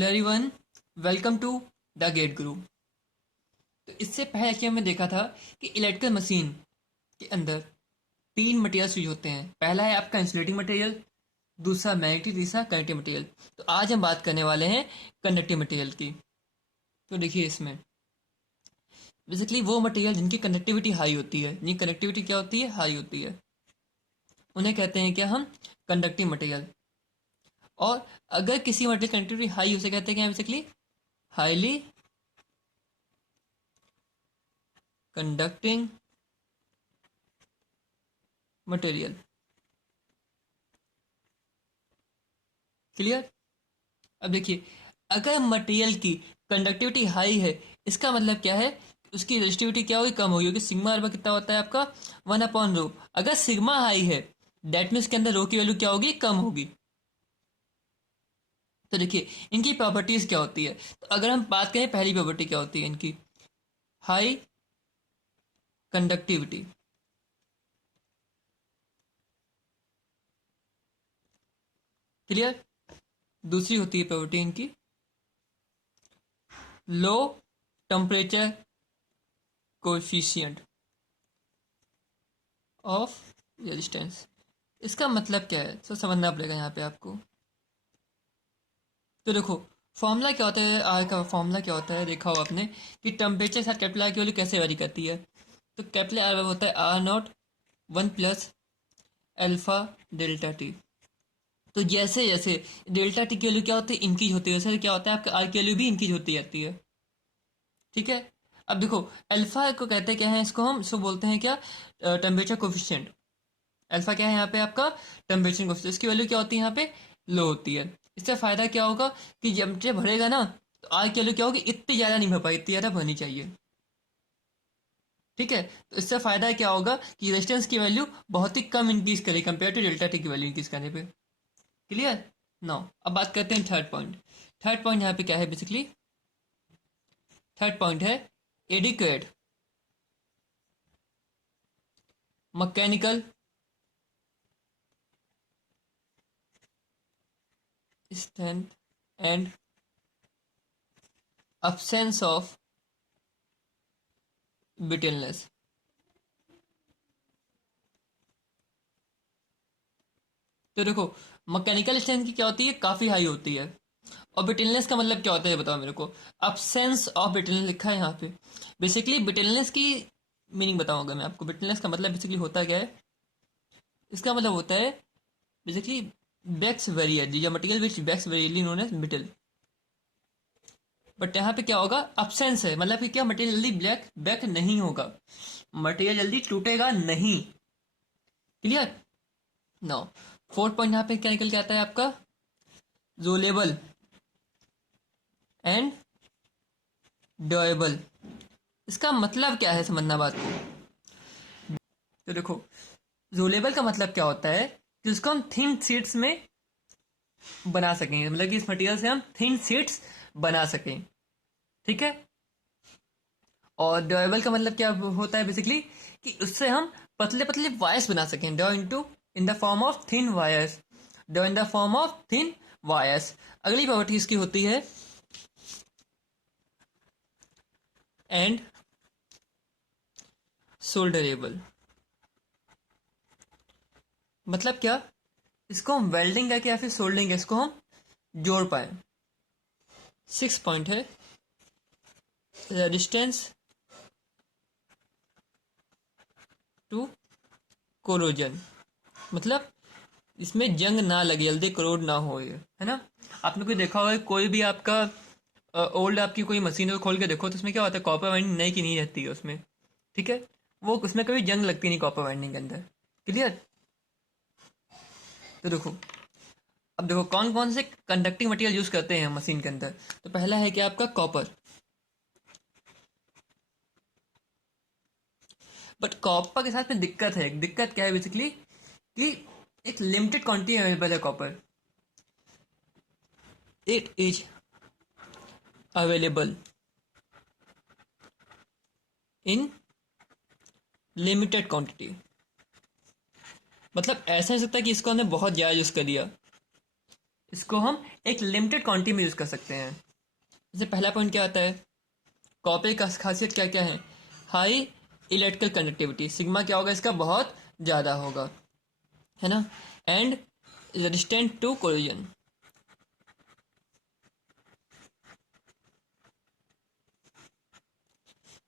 Hello everyone, welcome to the GATE group. तो इससे पहले कि हमने देखा था कि इलेक्ट्रिकल मशीन के अंदर तीन मटेरियल्स यूज होते हैं। पहला है आपका इंसुलेटिंग मटेरियल, दूसरा मैग्नेटिक, तीसरा कंडक्टिव मटेरियल। तो आज हम बात करने वाले हैं कंडक्टिव मटेरियल की। तो देखिए इसमें बेसिकली वो मटेरियल जिनकी कंडक्टिविटी हाई होती है, जिनकी कनेक्टिविटी क्या होती है, हाई होती है, उन्हें कहते हैं क्या हम, कंडक्टिव मटेरियल। और अगर किसी मटेरियल कंडक्टिविटी हाई, उसे कहते हैं क्या, basically highly conducting material. Clear. अब देखिए, अगर मटेरियल की कंडक्टिविटी हाई है, इसका मतलब क्या है, उसकी रेजिस्टिविटी क्या होगी, कम होगी, क्योंकि सिग्मा आर कितना होता है आपका, 1/रो। अगर सिग्मा हाई है, डेट मीन्स के अंदर रो की वैल्यू क्या होगी, कम होगी। तो देखिए इनकी प्रॉपर्टीज क्या होती है। तो अगर हम बात करें, पहली प्रॉपर्टी क्या होती है इनकी, हाई कंडक्टिविटी। क्लियर। दूसरी होती है प्रॉपर्टी इनकी, low temperature coefficient of resistance. इसका मतलब क्या है, तो समझना पड़ेगा यहाँ पे आपको। तो देखो, फॉर्मूला क्या होता है, आर का फॉर्मूला क्या होता है, देखा हो आपने कि टेम्परेचर के साथ कैपिटल आर की वैल्यू कैसे वेरी करती है। तो कैपिटल आर होता है R naught 1 + alpha delta T. तो जैसे जैसे डेल्टा टी की वैल्यू क्या होती है, इंक्रीज होती है, वैसे क्या होता है आपका आर की वैल्यू भी इंक्रीज होती जाती है। ठीक है। अब देखो, अल्फा को कहते हैं क्या है, इसको बोलते हैं क्या, टेम्परेचर कोफिशिएंट। अल्फा क्या है यहाँ पे आपका, टेम्परेचर कोफिशिएंट। इसकी वैल्यू क्या होती है यहाँ पे, लो होती है। इससे फायदा क्या होगा कि जब टेम्परेचर बढ़ेगा ना, तो आर की वैल्यू क्या होगी, इतनी ज़्यादा नहीं भर पाई, इतनी ज़्यादा भरनी चाहिए। ठीक है। तो इससे फायदा क्या होगा कि रेजिस्टेंस की वैल्यू बहुत ही कम इंक्रीज करेगी कंपेयर टू डेल्टा टी की वैल्यू इंक्रीज करने पे। क्लियर। नो, अब बात करते हैं थर्ड पॉइंट। थर्ड पॉइंट यहाँ पे क्या है, बेसिकली थर्ड पॉइंट है adequate mechanical strength and absence of brittleness। तो देखो, मैकेनिकल स्ट्रेंथ की क्या होती है, काफी हाई होती है। और ब्रिटलनेस का मतलब क्या होता है, ये बताओ मेरे को। absence ऑफ ब्रिटलनेस लिखा है यहाँ पे। बेसिकली ब्रिटलनेस की मीनिंग बताऊंगा मैं आपको। ब्रिटलनेस का मतलब बेसिकली होता क्या है, इसका मतलब होता है basically backs barrier, the material which backs barrierly known as brittle. But यहाँ पे क्या होगा, absence है, मतलब कि क्या, मटेरियल जल्दी ब्लैक बैक नहीं होगा, मटेरियल जल्दी टूटेगा नहीं। क्लियर। नो, फोर्थ पॉइंट यहाँ पे क्या निकल के आता है आपका, रोलेबल एंड ड्यूरेबल। इसका मतलब क्या है, समझना बात को। तो देखो, रोलेबल का मतलब क्या होता है कि उसको हम थिन शीट्स में बना सकें, मतलब कि इस मटेरियल से हम थिन शीट्स बना सकें। ठीक है। और ड्यूरेबल का मतलब क्या होता है, बेसिकली कि उससे हम पतले पतले वायर्स बना सकें, due into in the form of thin wires, due in the form of thin wires. अगली प्रॉपर्टी इसकी होती है एंड सोल्डरेबल। मतलब क्या, इसको हम वेल्डिंग करके या फिर सोल्डिंग, इसको हम जोड़ पाए। सिक्स पॉइंट है रेजिस्टेंस टू कोरोजन। मतलब इसमें जंग ना लगे, जल्दी करोड ना हो, ये है ना। आपने कोई देखा होगा, कोई भी आपका ओल्ड आपकी कोई मशीन को खोल के देखो, तो उसमें क्या होता है, कॉपर वाइंडिंग नई की नहीं रहती है उसमें। ठीक है। वो उसमें कभी जंग लगती नहीं कॉपर वाइंडिंग के अंदर। क्लियर। तो देखो, अब देखो कौन कौन से कंडक्टिंग मटेरियल यूज करते हैं मशीन के अंदर। तो पहला है क्या आपका, कॉपर। बट कॉपर के साथ में दिक्कत है, एक दिक्कत क्या है बेसिकली, कि एक लिमिटेड क्वांटिटी अवेलेबल है copper. It is available in limited quantity. मतलब ऐसा नहीं सकता कि इसको हमने बहुत ज़्यादा यूज़ कर लिया, इसको हम एक लिमिटेड क्वांटिटी में यूज़ कर सकते हैं। जैसे पहला पॉइंट क्या आता है, कॉपर का खासियत क्या क्या है, हाई इलेक्ट्रिकल कंडक्टिविटी, सिग्मा क्या होगा इसका, बहुत ज़्यादा होगा, है ना, and resistant to collision.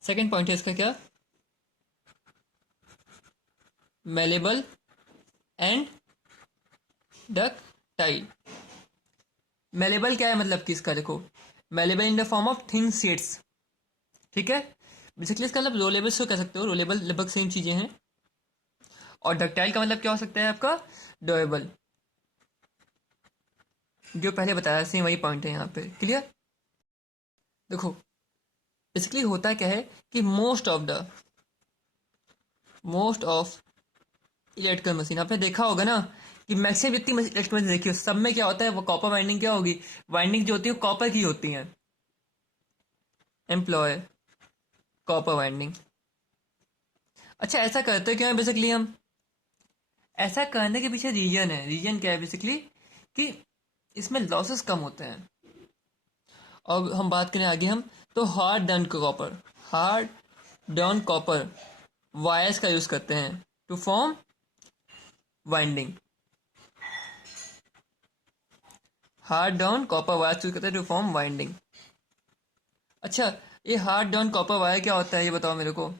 Second point है इसका क्या, मेलेबल एंड डक्टाइल। मेलेबल क्या है, मतलब कि इसका देखो, malleable in the form of thin sheets, ठीक है, बेसिकली इसका मतलब रोलेबल से कह सकते हो, रोलेबल लगभग सेम चीजें हैं। और डक्टाइल का मतलब क्या हो सकता है आपका, ड्यूरेबल, जो पहले बताया सेम वही पॉइंट है यहाँ पे, क्लियर। देखो बेसिकली होता क्या है कि मोस्ट ऑफ इलेक्ट्रिकल मशीन आपने देखा होगा ना कि मैक्सिमम जितनी इलेक्ट्रिकल मशीन देखी हो सब में क्या होता है, वो कॉपर वाइंडिंग क्या होगी, वाइंडिंग जो होती है कॉपर की होती है, एम्प्लॉय कॉपर वाइंडिंग। अच्छा ऐसा करते क्या है बेसिकली हम, ऐसा करने के पीछे रीजन है, रीजन क्या है बेसिकली कि इसमें लॉसेस कम होते हैं। और हम बात करें आगे हम, तो हार्ड डन कॉपर वायर्स का यूज करते हैं to form winding, hard drawn copper wires use करते हैं टू फॉर्म वाइंडिंग। अच्छा ये हार्ड डन कॉपर वायर क्या होता है ये बताओ मेरे को।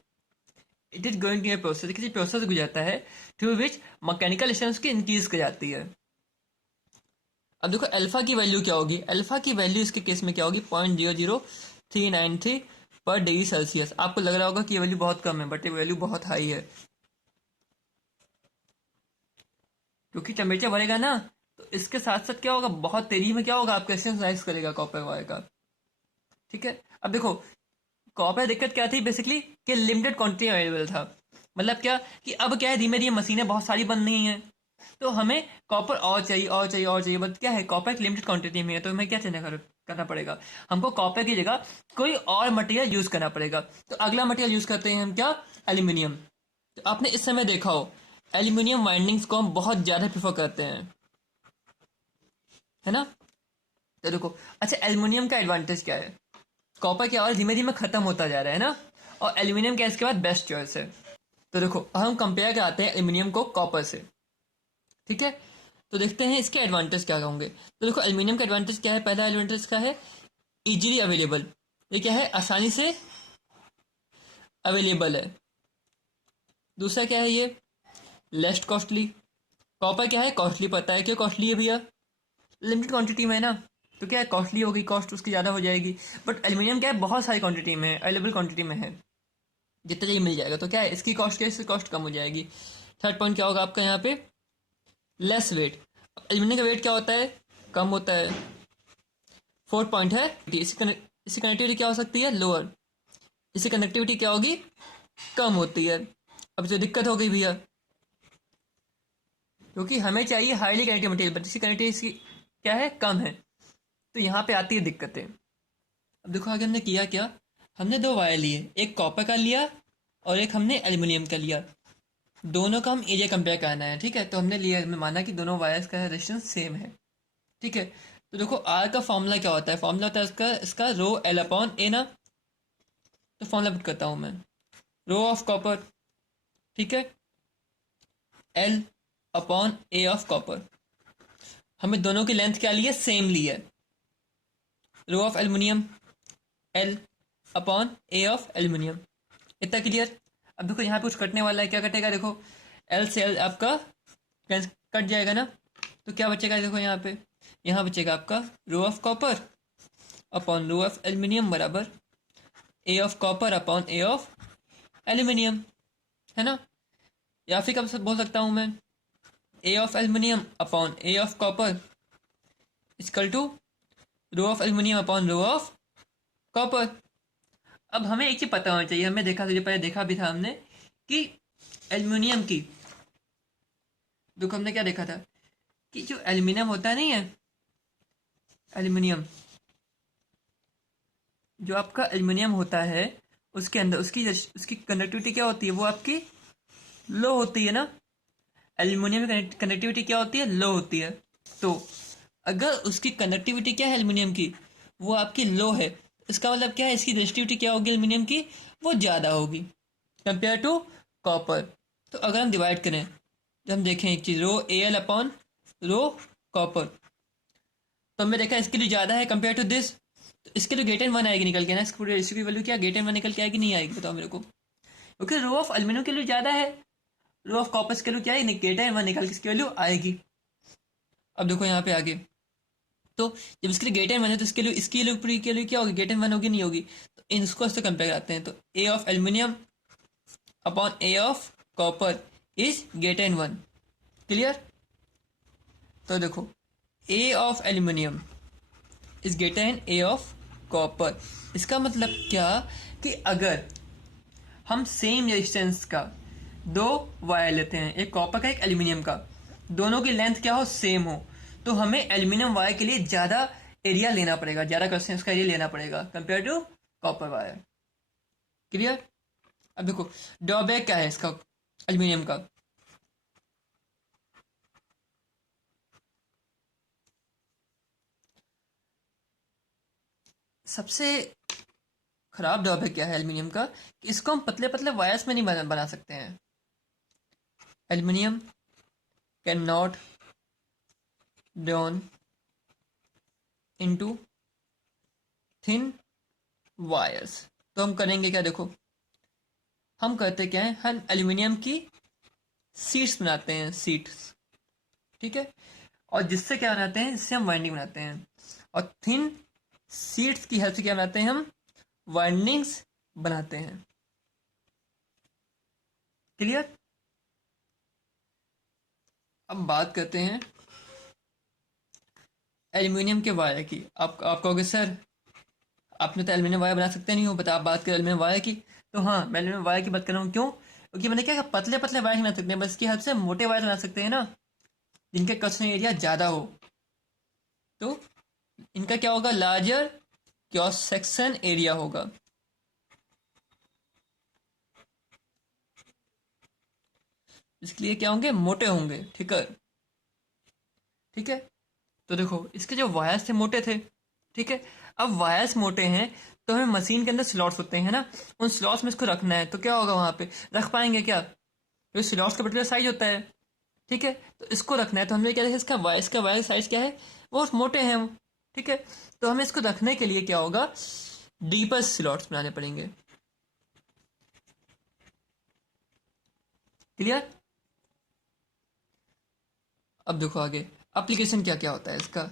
It is going to a process, किसी प्रोसेस गुजरता है थ्रू विच मैकेनिकल स्ट्रेंथ की इंक्रीज की जाती है। अब देखो अल्फा की वैल्यू क्या होगी, अल्फा की वैल्यू इसके केस में क्या होगी, 0.00393 पर डिग्री सेल्सियस। आपको लग रहा होगा कि ये वैल्यू बहुत कम है, बट ये वैल्यू बहुत हाई है, क्योंकि टेम्परेचर बढ़ेगा ना तो इसके साथ साथ क्या होगा, बहुत तेजी में क्या होगा, आपका राइज करेगा कॉपर वायर का, ठीक है। अब देखो कॉपर दिक्कत क्या थी बेसिकली कि लिमिटेड क्वांटिटी अवेलेबल था, मतलब क्या कि अब क्या है धीमे धीमे मशीनें बहुत सारी बन रही हैं, तो हमें कॉपर और चाहिए और चाहिए और चाहिए, बट क्या है कॉपर एक लिमिटेड क्वांटिटी में है, तो हमें क्या करना पड़ेगा, हमको कॉपर की जगह कोई और मटेरियल यूज करना पड़ेगा। तो अगला मटेरियल यूज करते हैं हम क्या, एल्यूमिनियम। तो आपने इस समय देखा हो एल्यूमिनियम वाइंडिंग्स को हम बहुत ज्यादा प्रेफर करते हैं, है ना। तो देखो अच्छा एल्यूमिनियम का एडवांटेज क्या है, कॉपर क्या और धीमे धीमे खत्म होता जा रहा है ना, और एल्यूमिनियम क्या इसके बाद बेस्ट चॉइस है। तो देखो हम कंपेयर कराते हैं एल्यूमिनियम को कॉपर से, ठीक है। तो देखते हैं इसके एडवांटेज क्या होंगे। तो देखो एल्यूमिनियम का एडवांटेज क्या है, पहला एडवांटेज क्या है, इजीली अवेलेबल, ये क्या है आसानी से अवेलेबल है। दूसरा क्या है ये, लेस्ट कॉस्टली, कॉपर क्या है कॉस्टली, पता है क्यों कॉस्टली है भैया, लिमिटेड क्वांटिटी में है ना, तो क्या है कॉस्टली होगी, कॉस्ट उसकी ज़्यादा हो जाएगी। बट एल्यूमिनियम क्या है बहुत सारी क्वांटिटी में है, अवेलेबल क्वांटिटी में है, जितना चाहिए मिल जाएगा, तो क्या है इसकी कॉस्ट क्या है, इसकी कॉस्ट कम हो जाएगी। थर्ड पॉइंट क्या होगा आपका यहाँ पे, लेस वेट, एल्यूमिनियम का वेट क्या होता है, कम होता है। फोर्थ पॉइंट है इसकी कनेक्टिविटी क्या हो सकती है, लोअर, इसकी कनेक्टिविटी क्या होगी, कम होती है। अब जो दिक्कत हो गई भैया, क्योंकि हमें चाहिए हाईली कनेक्टिव मटेरियल, बट इसकी कनेक्टिविटी क्या है, कम है, तो यहाँ पे आती है दिक्कतें। अब देखो आगे हमने किया क्या, हमने दो वायर लिए, एक कॉपर का लिया और एक हमने एल्यूमिनियम का लिया, दोनों का हम एरिया कंपेयर करना है, ठीक है। तो हमने लिया, हमने माना कि दोनों वायर्स का रेजिस्टेंस सेम है, ठीक है। तो देखो आर का फॉर्मूला क्या होता है, फॉर्मूला होता है इसका रो एल अपॉन ए ना, तो फॉर्मूला पुट करता हूँ मैं, रो ऑफ कॉपर, ठीक है, L upon A of copper, हमें दोनों की लेंथ क्या ली है, सेम ली है, rho of aluminium l upon A of aluminium, इतना क्लियर। अब देखो यहाँ पे कुछ कटने वाला है, क्या कटेगा देखो, एल से एल आपका कट जाएगा ना, तो क्या बचेगा देखो यहाँ बचेगा आपका rho of copper upon rho of aluminium बराबर A of copper upon A of aluminium, है ना। या फिर कब बोल सकता हूँ मैं, A of aluminium upon A of copper equal to rho of aluminium upon rho of copper. अब हमें एक चीज पता होना चाहिए, हमें देखा पहले देखा भी था हमने कि एल्यूमिनियम की, देखो हमने क्या देखा था कि जो एल्यूमिनियम होता नहीं है, एल्यूमिनियम जो आपका एल्यूमिनियम होता है उसके अंदर उसकी कंडक्टिविटी क्या होती है, वो आपकी लो होती है ना, एल्यूमिनियम की कनेक्टिविटी क्या होती है, लो होती है। तो अगर उसकी कंडक्टिविटी क्या है एल्यूमिनियम की, वो आपकी लो है, इसका मतलब क्या है, इसकी रेजिस्टिविटी क्या होगी एल्यूमिनियम की, वो ज़्यादा होगी कंपेयर टू कॉपर। तो अगर हम डिवाइड करें, जब हम देखें एक चीज़ rho A L upon rho copper, तो हमने देखा इसके लिए ज़्यादा है कंपेयर टू दिस, तो इसके लिए ग्रेटर वन आएगी निकल के ना, इसकी वैल्यू क्या ग्रेटर वन निकल के आएगी, नहीं आएगी, बताओ मेरे को, क्योंकि रो ऑफ एल्यूमिनियम के लिए ज़्यादा है, रो ऑफ कॉपर के लिए क्या है, ग्रेटर वन निकल के इसकी वैल्यू आएगी। अब देखो यहाँ पे आगे, तो जब इसके लिए ग्रेटर वन है तो इसके लिए इसकी वैल्यू के लिए क्या होगी, ग्रेटर वन होगी नहीं होगी, तो इनको इससे कंपेयर करते हैं, तो A of aluminium upon A of copper is greater one. Clear? तो देखो A of aluminium is greater than A of copper, इसका मतलब क्या कि अगर हम सेम रेजिस्टेंस का दो वायर लेते हैं, एक कॉपर का एक एल्यूमिनियम का, दोनों की लेंथ क्या हो, सेम हो, तो हमें एल्यूमिनियम वायर के लिए ज़्यादा एरिया लेना पड़ेगा, ज़्यादा क्वेश्चन का एरिया लेना पड़ेगा compare to copper wire. Clear? अब देखो ड्रॉबैक क्या है इसका एल्यूमिनियम का, सबसे खराब ड्रॉबैक क्या है एल्यूमिनियम का, इसको हम पतले पतले वायर्स में नहीं बना सकते हैं। Aluminium can not drawn into thin wires. तो हम करेंगे क्या, देखो हम करते क्या है, हम एल्यूमिनियम की सीट्स बनाते हैं, सीट्स, ठीक है, और जिससे क्या बनाते हैं, जिससे हम वाइंडिंग बनाते हैं, और थिन सीट्स की हेल्प से क्या बनाते हैं, हम वाइंडिंग्स बनाते हैं। क्लियर? अब बात करते हैं एल्यूमिनियम के वायर की। आप कहोगे सर आपने तो एल्यूमिनियम वायर बना सकते नहीं हो, बता आप बात करें एल्यूमिनियम वायर की, तो हाँ मैं एल्यूमिनियम वायर की बात कर रहा हूँ, क्यों, क्योंकि मैंने क्या पतले पतले वायर नहीं बना सकते हैं, बस इसकी हेल्प से मोटे वायर बना सकते हैं ना, जिनके क्रॉस एरिया ज़्यादा हो, तो इनका क्या होगा, लार्जर क्रॉस सेक्शन एरिया होगा। इसके लिए क्या होंगे, मोटे होंगे, ठीक है, ठीक है। तो देखो इसके जो वायर्स थे मोटे थे, ठीक है, अब वायर्स मोटे हैं, तो हमें मशीन के अंदर स्लॉट्स होते हैं ना, उन स्लॉट्स में इसको रखना है, तो क्या होगा वहां पे रख पाएंगे क्या, तो स्लॉट्स का पर्टिकुलर साइज होता है, ठीक है, तो इसको रखना है, तो हमने क्या देखा, इसका वायर साइज क्या है, वो मोटे हैं वो, ठीक है, तो हमें इसको रखने के लिए क्या होगा, डीपर स्लॉट्स बनाने पड़ेंगे। क्लियर? अब देखो आगे एप्लीकेशन क्या क्या होता है इसका,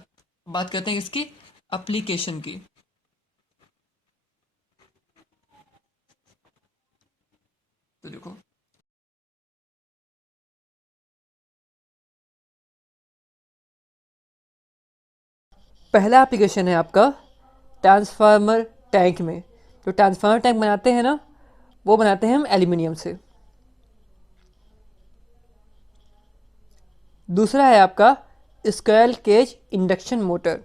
बात करते हैं इसकी एप्लीकेशन की। तो देखो पहला एप्लीकेशन है आपका ट्रांसफार्मर टैंक में, जो ट्रांसफार्मर टैंक बनाते हैं ना, वो बनाते हैं हम एल्यूमिनियम से। दूसरा है आपका स्क्वायर केज इंडक्शन मोटर,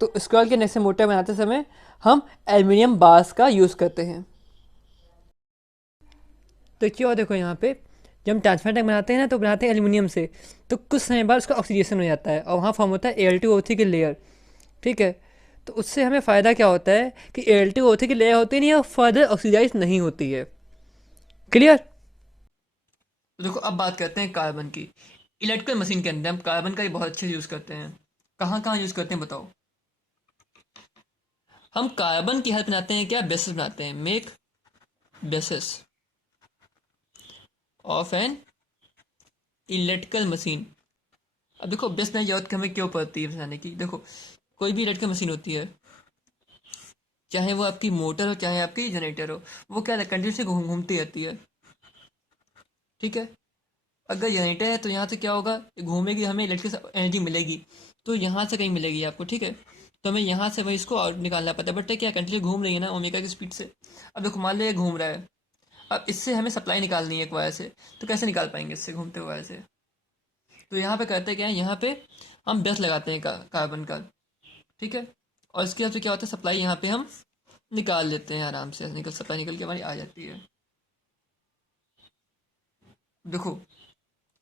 तो स्क्वायर केज इंडक्शन मोटर बनाते समय हम एल्यूमिनियम बार्स का यूज़ करते हैं। तो क्या हो, देखो यहाँ पे जब हम ट्रांसफार्मर टैंक बनाते हैं ना, तो बनाते हैं एल्यूमिनियम से, तो कुछ समय बाद उसका ऑक्सीडेशन हो जाता है और वहाँ फॉर्म होता है Al2O3 की लेयर, ठीक है, तो उससे हमें फ़ायदा क्या होता है कि Al2O3 की लेयर होती नहीं है और फर्दर ऑक्सीडाइज नहीं होती है। क्लियर? तो देखो अब बात करते हैं कार्बन की। इलेक्ट्रिकल मशीन के अंदर हम कार्बन का ही बहुत अच्छे यूज़ करते हैं। कहाँ कहाँ यूज़ करते हैं बताओ? हम कार्बन की हेल्प बनाते हैं क्या, बेसिस बनाते हैं, make basis of an electrical machine. अब देखो बेस बनाई जरूरत हमें क्यों पड़ती है बनाने की, देखो कोई भी इलेक्ट्रिकल मशीन होती है, चाहे वो आपकी मोटर हो चाहे आपकी जनरेटर हो, वो क्या कंटिन्यूसली घूमती रहती है, ठीक है, अगर जनरेटर है तो यहाँ से क्या होगा, घूमेगी, हमें इलेक्ट्रिक एनर्जी मिलेगी, तो यहाँ से कहीं मिलेगी आपको, ठीक है, तो हमें यहाँ से वही इसको आउट निकालना पड़ता है, बट क्या कंटिन्यू घूम रही है ना ओमेगा की स्पीड से। अब देखो मान लो ये घूम रहा है, अब इससे हमें सप्लाई निकालनी है एक वायर से, तो कैसे निकाल पाएंगे इससे घूमते हुए वायर से, तो यहाँ पे करते क्या है, यहाँ पे हम बेस लगाते हैं कार्बन का, ठीक है, और इसके बाद क्या होता है, सप्लाई यहाँ पे हम निकाल लेते हैं आराम से, सप्लाई निकल के हमारी आ जाती है। देखो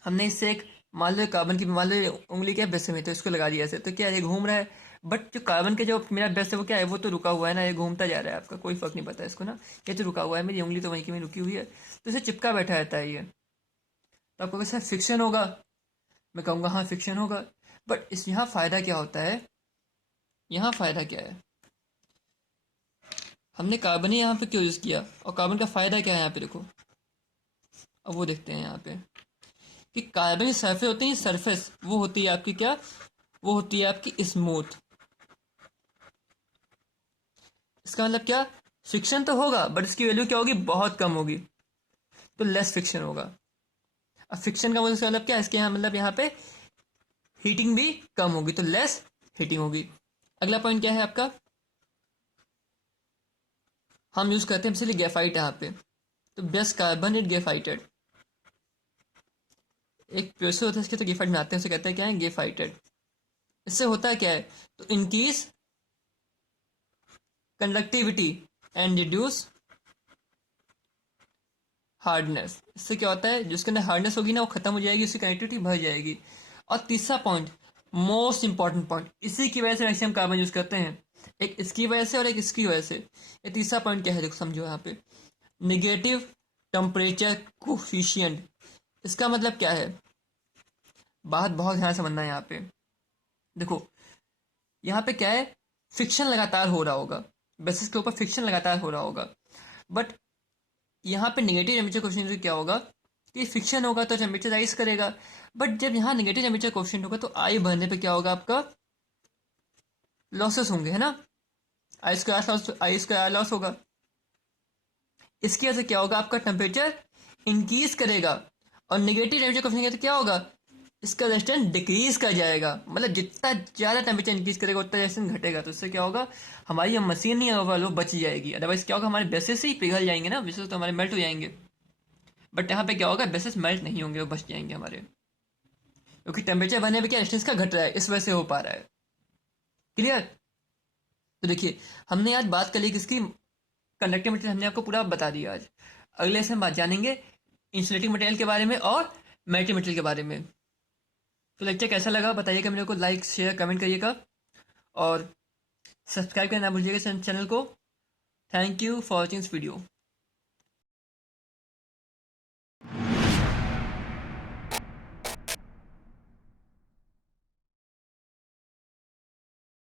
हमने इससे एक मान लो ये उंगली क्या है बेस में, तो इसको लगा दिया ऐसे, तो क्या है, ये घूम रहा है। बट जो कार्बन के जो मेरा बेस है वो क्या है, वो तो रुका हुआ है ना, ये घूमता जा रहा है, आपका कोई फर्क नहीं पड़ता इसको ना। ये तो रुका हुआ है, मेरी उंगली तो वहीं की वहीं रुकी हुई है, तो इसे चिपका बैठा रहता है ये। तो आपको कैसा फिक्शन होगा, मैं कहूँगा हाँ फिक्शन होगा। बट इस यहाँ फ़ायदा क्या होता है, यहाँ फ़ायदा क्या है, हमने कार्बन ही यहाँ पे क्यों यूज़ किया, और कार्बन का फ़ायदा क्या है यहाँ पे देखो। अब वो देखते हैं यहाँ पे कि कार्बन की सरफेस होती है, सरफेस वो होती है आपकी क्या, वो होती है आपकी स्मूथ। इसका मतलब क्या, फ्रिक्शन तो होगा बट इसकी वैल्यू क्या होगी, बहुत कम होगी, तो लेस फ्रिक्शन होगा। अब फ्रिक्शन का मतलब क्या है, इसके यहाँ मतलब यहाँ पे हीटिंग भी कम होगी, तो लेस हीटिंग होगी। अगला पॉइंट क्या है आपका, हम यूज करते हैं इसलिए ग्रेफाइट यहाँ पे, तो बेस्ट कार्बन इट ग्रेफाइटेड। एक प्रोसेस होता है इसके, तो ग्रेफाइट बनाते हैं, उसे कहते हैं क्या है, ग्रेफाइटेड। इससे होता है क्या है, तो increase conductivity and reduce hardness. इससे क्या होता है, जिसके अंदर हार्डनेस होगी ना वो खत्म हो जाएगी, उसकी कनेक्टिविटी बढ़ जाएगी। और तीसरा पॉइंट, मोस्ट इंपॉर्टेंट पॉइंट, इसी की वजह से मैक्सिमम कार्बन यूज करते हैं, एक इसकी वजह से और एक इसकी वजह से। ये तीसरा पॉइंट क्या है देखो, समझो यहाँ पे, निगेटिव टेम्परेचर कोफिशिएंट। इसका मतलब क्या है, बात बहुत ध्यान से समझना है यहाँ पे। देखो यहाँ पे क्या है, फिक्शन लगातार हो रहा होगा, बेसिस के ऊपर फिक्शन लगातार हो रहा होगा। बट यहाँ पे नेगेटिव टेम्परेचर कोफिशिएंट से क्या होगा, कि फिक्शन होगा तो टेम्परेचर राइज करेगा। बट जब यहाँ नेगेटिव टेम्परेचर कोफिशिएंट होगा तो आई बढ़ने पे क्या होगा, आपका लॉसेस होंगे, है ना। आई स्क्वायर लॉस होगा। इसकी वजह से क्या होगा, आपका टेम्परेचर इंक्रीज करेगा, और नेगेटिव टेम्परेचर कोफिशिएंट तो क्या होगा, इसका रेजिस्टेंस डिक्रीज कर जाएगा। मतलब जितना ज़्यादा टेम्परेचर इंक्रीज करेगा उतना रेजिस्टेंस घटेगा, तो इससे क्या होगा, हमारी जो मशीन नहीं है वो बच जाएगी। अदरवाइज क्या होगा, हमारे बेसिस ही पिघल जाएंगे ना, बेसिस तो हमारे मेल्ट हो जाएंगे। बट यहाँ पे क्या होगा, बेसिस मेल्ट नहीं होंगे, वो बच जाएंगे हमारे, क्योंकि टेम्परेचर बढ़ने पे क्या रेजिस्टेंस का घट रहा है, इस वजह से हो पा रहा है। क्लियर। तो देखिए हमने आज बात कर ली किसकी, कंडक्टिव मटेरियल हमने आपको पूरा बता दिया आज। अगले से हम बात जानेंगे इंसुलेटिंग मटेरियल के बारे में और मेटल मटेरियल के बारे में। तो लेक्चर कैसा लगा बताइएगा मेरे को, लाइक शेयर कमेंट करिएगा और सब्सक्राइब करना ना भूलिएगा चैनल को। Thank you for watching this video.